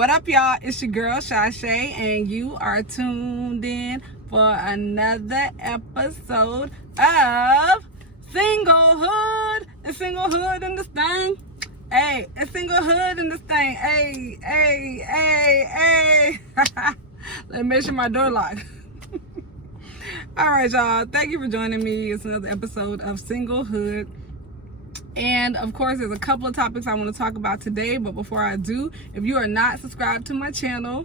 What up, y'all? It's your girl Chashe, and you are tuned in for another episode of Singlehood. It's Singlehood in this thing. Hey, it's Singlehood in this thing. Hey, hey, hey, hey. Let me make sure my door locked. All right, y'all. Thank you for joining me. It's another episode of Singlehood. And of course, there's a couple of topics I want to talk about today. But before I do, if you are not subscribed to my channel,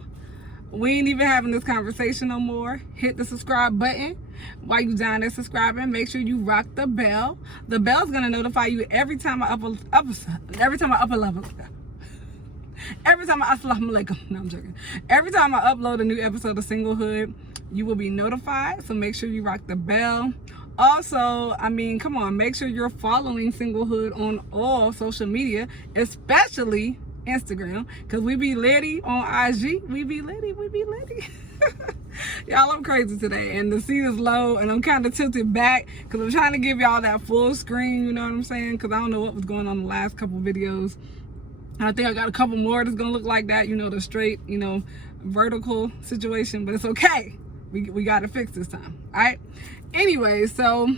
we ain't even having this conversation no more. Hit the subscribe button. While you down there subscribing, make sure you rock the bell. The bell's gonna notify you every time I assalamu alaikum. No, I'm joking. Every time I upload a new episode of Singlehood, you will be notified. So make sure you rock the bell. Also, I mean, come on, make sure you're following Singlehood on all social media, especially Instagram, because we be litty on IG. We be litty. Y'all, I'm crazy today, and the seat is low, and I'm kind of tilted back because I'm trying to give y'all that full screen, you know what I'm saying? Because I don't know what was going on in the last couple videos. And I think I got a couple more that's gonna look like that, you know, the straight, you know, vertical situation, but it's okay. We got to fix this time, all right? Anyway, so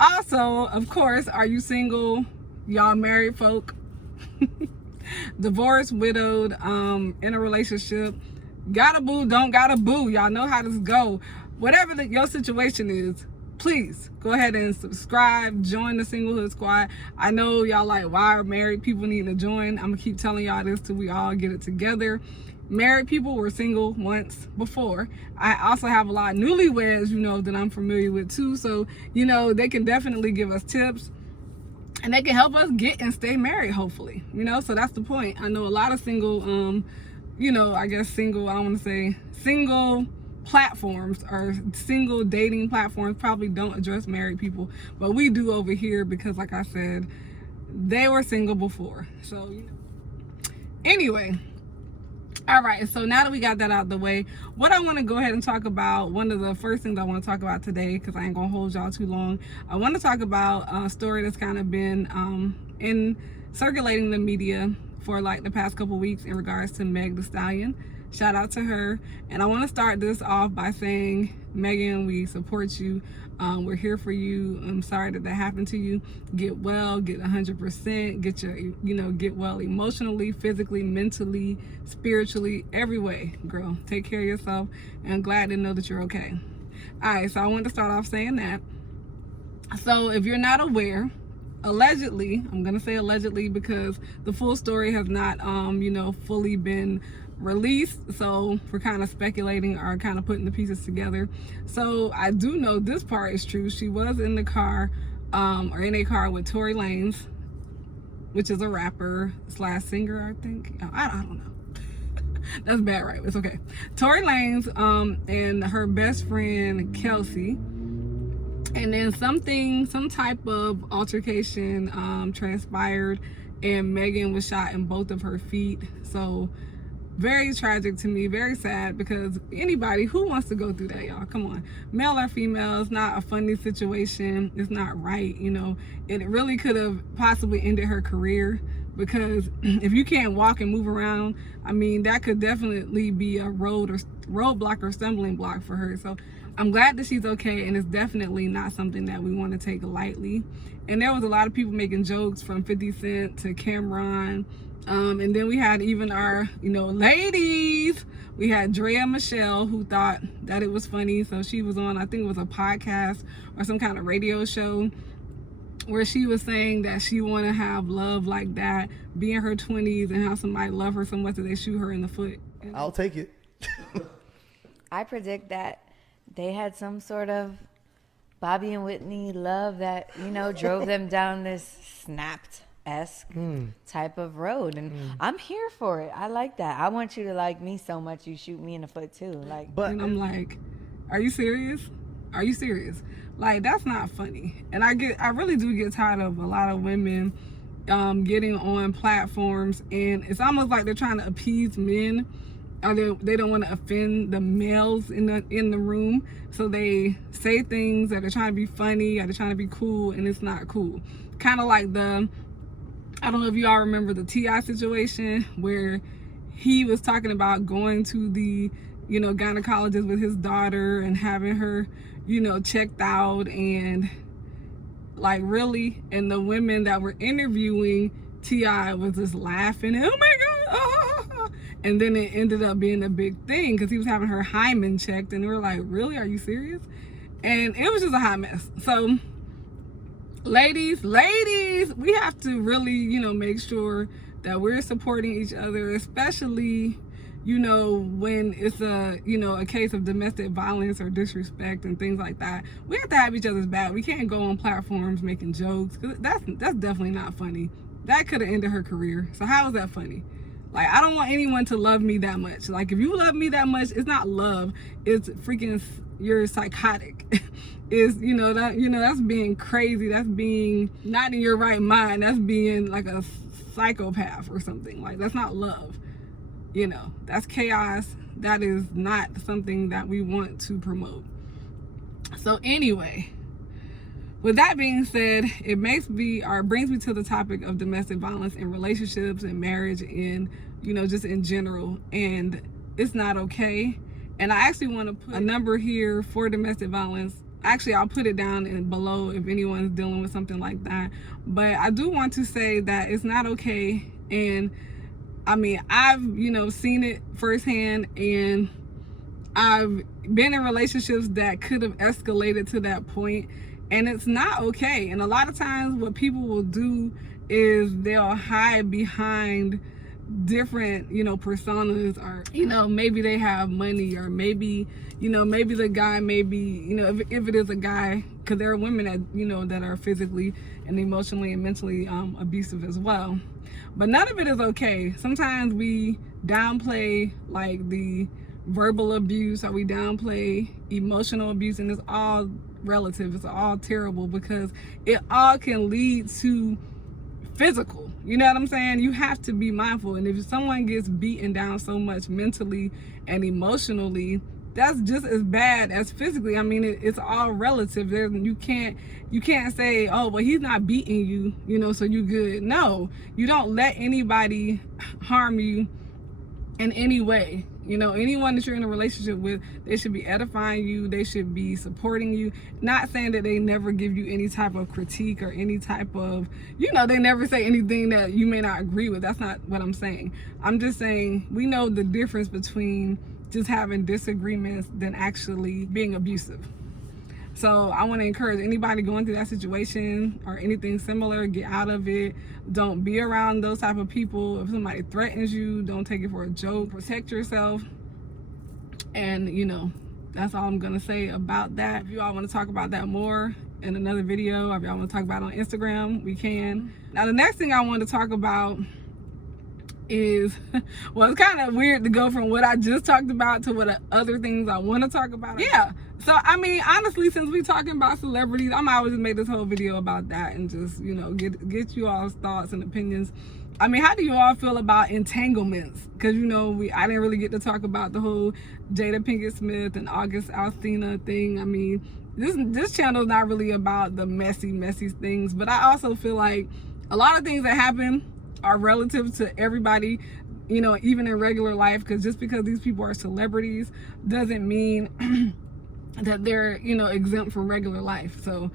also, of course, are you single? Y'all married folk? Divorced, widowed, in a relationship? Got a boo, don't got a boo. Y'all know how this go. Whatever your situation is, please go ahead and subscribe, join the Singlehood squad. I know y'all like, why are married people need to join? I'm gonna keep telling y'all this till we all get it together. Married people were single once before. I also have a lot of newlyweds, you know, that I'm familiar with too. So, you know, they can definitely give us tips and they can help us get and stay married, hopefully, you know. So that's the point. I know a lot of single, you know, I guess single, I don't want to say single platforms or single dating platforms probably don't address married people, but we do over here because, like I said, they were single before. So, you know. Anyway. All right, so now that we got that out of the way, what I want to go ahead and talk about, one of the first things I want to talk about today, because I ain't going to hold y'all too long, I want to talk about a story that's kind of been in circulating the media for like the past couple weeks in regards to Thee Stallion. Shout out to her. And I want to start this off by saying, Megan, we support you. We're here for you. I'm sorry that happened to you. Get well, get 100%, get your, you know, get well emotionally, physically, mentally, spiritually, every way, girl. Take care of yourself, and I'm glad to know that you're okay. All right, so I want to start off saying that. So if you're not aware, allegedly, I'm gonna say allegedly because the full story has not, you know, fully been released, so we're kind of speculating or kind of putting the pieces together. So I do know this part is true. She was in the car, or in a car with Tory Lanez, which is a rapper slash singer, I think. I don't know. That's bad, right? It's okay. Tory Lanez, and her best friend Kelsey. And then some type of altercation transpired, and Megan was shot in both of her feet. So very tragic to me, very sad, because anybody who wants to go through that, y'all, come on, male or female, it's not a funny situation. It's not right, you know. And it really could have possibly ended her career, because if you can't walk and move around, I mean, that could definitely be a roadblock or stumbling block for her. So I'm glad that she's okay, and it's definitely not something that we want to take lightly. And there was a lot of people making jokes, from 50 Cent to Cameron, and then we had even our, you know, ladies. We had Drea Michelle, who thought that it was funny, so she was on, I think it was a podcast or some kind of radio show, where she was saying that she want to have love like that, be in her 20s, and how somebody love her so much that they shoot her in the foot. I'll take it. I predict that they had some sort of Bobby and Whitney love that, you know, drove them down this Snapped-esque type of road. And I'm here for it. I like that. I want you to like me so much you shoot me in the foot too. Like, but I'm like, are you serious? Are you serious? Like, that's not funny. And I really do get tired of a lot of women getting on platforms, and it's almost like they're trying to appease men, or they don't want to offend the males in the room, so they say things that are trying to be funny, or they're trying to be cool, and it's not cool. Kind of like I don't know if you all remember the T.I. situation, where he was talking about going to the, you know, gynecologist with his daughter and having her, you know, checked out, and like, really? And the women that were interviewing T.I. was just laughing, and, oh my God, and then it ended up being a big thing because he was having her hymen checked, and we were like, really? Are you serious? And it was just a hot mess. So ladies, we have to really, you know, make sure that we're supporting each other, especially, you know, when it's a, you know, a case of domestic violence or disrespect and things like that. We have to have each other's back. We can't go on platforms making jokes, because that's definitely not funny. That could have ended her career. So how is that funny? Like, I don't want anyone to love me that much. Like, if you love me that much, it's not love. It's freaking, you're psychotic. Is, you know, that's being crazy. That's being not in your right mind. That's being like a psychopath or something. Like, that's not love. You know, that's chaos. That is not something that we want to promote. So anyway, with that being said, it brings me to the topic of domestic violence in relationships and marriage, and, you know, just in general. And it's not okay. And I actually want to put a number here for domestic violence. Actually, I'll put it down below if anyone's dealing with something like that. But I do want to say that it's not okay. And I mean, I've, you know, seen it firsthand, and I've been in relationships that could have escalated to that point, and it's not okay. And a lot of times what people will do is they'll hide behind different, you know, personas, or, you know, maybe they have money, or maybe, you know, maybe the guy, maybe, you know, if it is a guy, because there are women that, you know, that are physically and emotionally and mentally abusive as well. But none of it is okay. Sometimes we downplay like the verbal abuse, or we downplay emotional abuse, and it's all relative. It's all terrible, because it all can lead to physical. You know what I'm saying? You have to be mindful. And if someone gets beaten down so much mentally and emotionally, that's just as bad as physically. I mean, it's all relative. You can't say, oh, well, he's not beating you, you know, so you good. No, you don't let anybody harm you in any way. You know, anyone that you're in a relationship with, they should be edifying you. They should be supporting you. Not saying that they never give you any type of critique or any type of, you know, they never say anything that you may not agree with. That's not what I'm saying. I'm just saying we know the difference between just having disagreements than actually being abusive. So I want to encourage anybody going through that situation or anything similar, get out of it. Don't be around those type of people. If somebody threatens you, don't take it for a joke. Protect yourself. And, you know, that's all I'm going to say about that. If you all want to talk about that more in another video, or if y'all want to talk about it on Instagram, we can. Now, the next thing I want to talk about is, well, it's kind of weird to go from what I just talked about to what other things I want to talk about. Yeah. So, I mean, honestly, since we talking about celebrities, I'm always just make this whole video about that and just, you know, get you all's thoughts and opinions. I mean, how do you all feel about entanglements? Because, you know, I didn't really get to talk about the whole Jada Pinkett Smith and August Alsina thing. I mean, this channel is not really about the messy things, but I also feel like a lot of things that happen are relative to everybody, you know, even in regular life, because just because these people are celebrities doesn't mean that they're, you know, exempt from regular life. So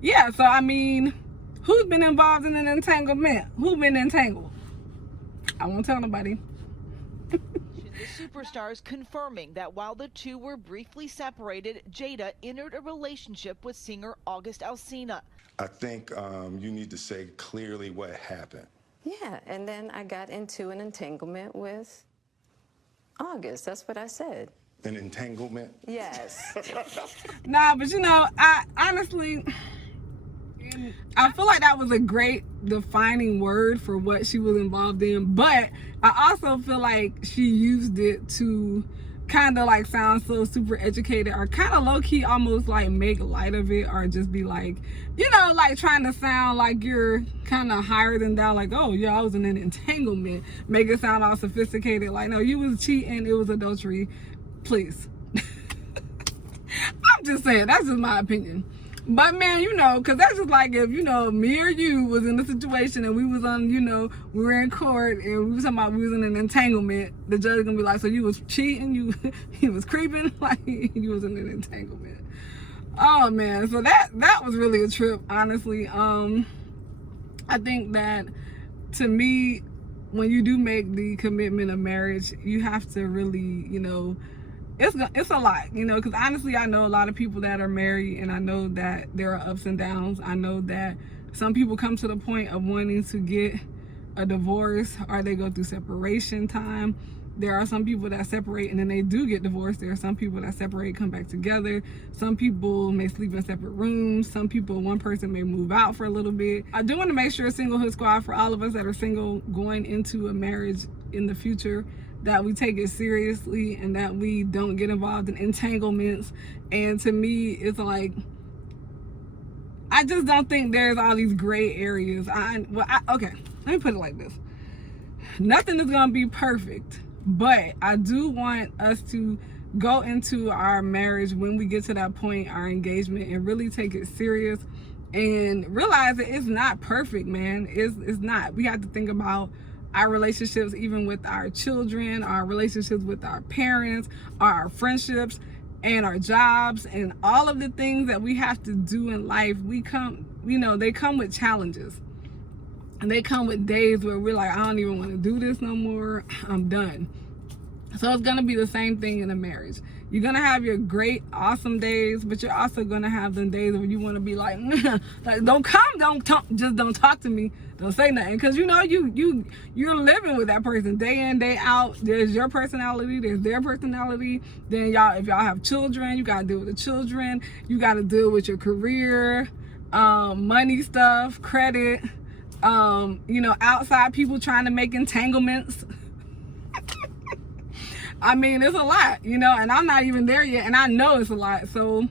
yeah, so I mean, who's been involved in an entanglement? Who's been entangled? I won't tell nobody. The superstars confirming that while the two were briefly separated, Jada entered a relationship with singer August Alsina. I think you need to say clearly what happened. Yeah, and then I got into an entanglement with August. That's what I said. An entanglement? Yes. Nah, but you know, I honestly, I feel like that was a great defining word for what she was involved in, but I also feel like she used it to kind of like sound so super educated, or kind of low-key almost like make light of it, or just be like, you know, like trying to sound like you're kind of higher than thou, like, oh yeah, I was in an entanglement, make it sound all sophisticated, like, no, you was cheating, it was adultery, please. I'm just saying, that's just my opinion. But man, you know, because that's just like if, you know, me or you was in a situation and we was on, you know, we were in court and we was talking about we was in an entanglement, the judge is gonna be like, so you was cheating, you was creeping, like you was in an entanglement. Oh man, so that was really a trip, honestly. I think that, to me, when you do make the commitment of marriage, you have to really, you know, it's a lot, you know, because honestly, I know a lot of people that are married, and I know that there are ups and downs. I know that some people come to the point of wanting to get a divorce, or they go through separation time. There are some people that separate and then they do get divorced. There are some people that separate, come back together. Some people may sleep in separate rooms. Some people, one person may move out for a little bit. I do want to make sure, Singlehood Squad, for all of us that are single going into a marriage in the future, that we take it seriously and that we don't get involved in entanglements. And to me, it's like, I just don't think there's all these gray areas. Okay, let me put it like this. Nothing is gonna be perfect, but I do want us to go into our marriage, when we get to that point, our engagement, and really take it serious and realize that it's not perfect, man. It's not. We have to think about our relationships, even with our children, our relationships with our parents, our friendships, and our jobs, and all of the things that we have to do in life. They come with challenges, and they come with days where we're like, I don't even want to do this no more, I'm done. So it's gonna be the same thing in a marriage. You're gonna have your great, awesome days, but you're also gonna have them days where you want to be like, like, don't talk, just don't talk to me, don't say nothing, because you know you're living with that person day in, day out. There's your personality, there's their personality. Then if y'all have children, you gotta deal with the children. You gotta deal with your career, money stuff, credit, you know, outside people trying to make entanglements. I mean, it's a lot, you know, and I'm not even there yet, and I know it's a lot. So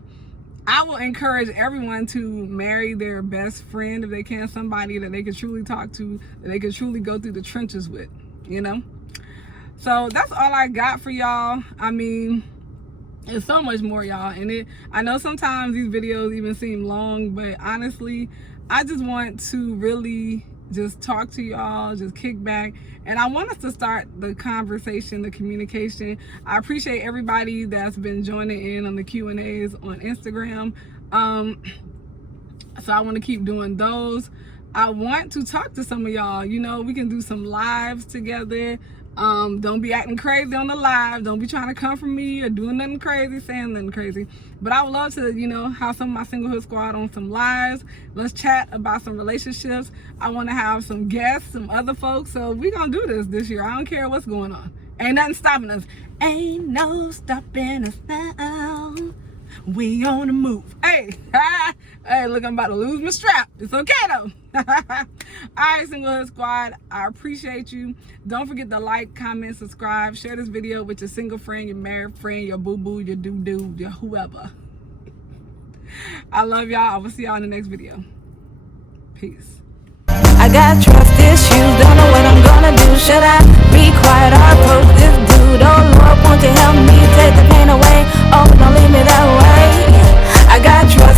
I will encourage everyone to marry their best friend, if they can, somebody that they can truly talk to, that they can truly go through the trenches with, you know. So that's all I got for y'all. I mean, there's so much more, y'all, and I know sometimes these videos even seem long, but honestly, I just want to really just talk to y'all, just kick back, and I want us to start the conversation, the communication. I appreciate everybody that's been joining in on the Q&As on Instagram. So I want to keep doing those. I want to talk to some of y'all. You know, we can do some lives together. Don't be acting crazy on the live. Don't be trying to come for me or doing nothing crazy, saying nothing crazy. But I would love to, you know, have some of my Singlehood Squad on some lives. Let's chat about some relationships. I want to have some guests, some other folks. So we gonna do this year. I don't care what's going on. Ain't nothing stopping us. Ain't no stopping us now. We on the move. Hey, hey, look, I'm about to lose my strap. It's okay though. All right, Singlehood Squad, I appreciate you. Don't forget to like, comment, subscribe, share this video with your single friend, your married friend, your boo-boo, your doo-doo, your whoever. I love y'all. I will see y'all in the next video. Peace. I got trust issues, don't know what I'm gonna do. Should I be quiet or approach this dude? Oh Lord, won't you help me take the pain away? Oh, don't leave me that way. I got trust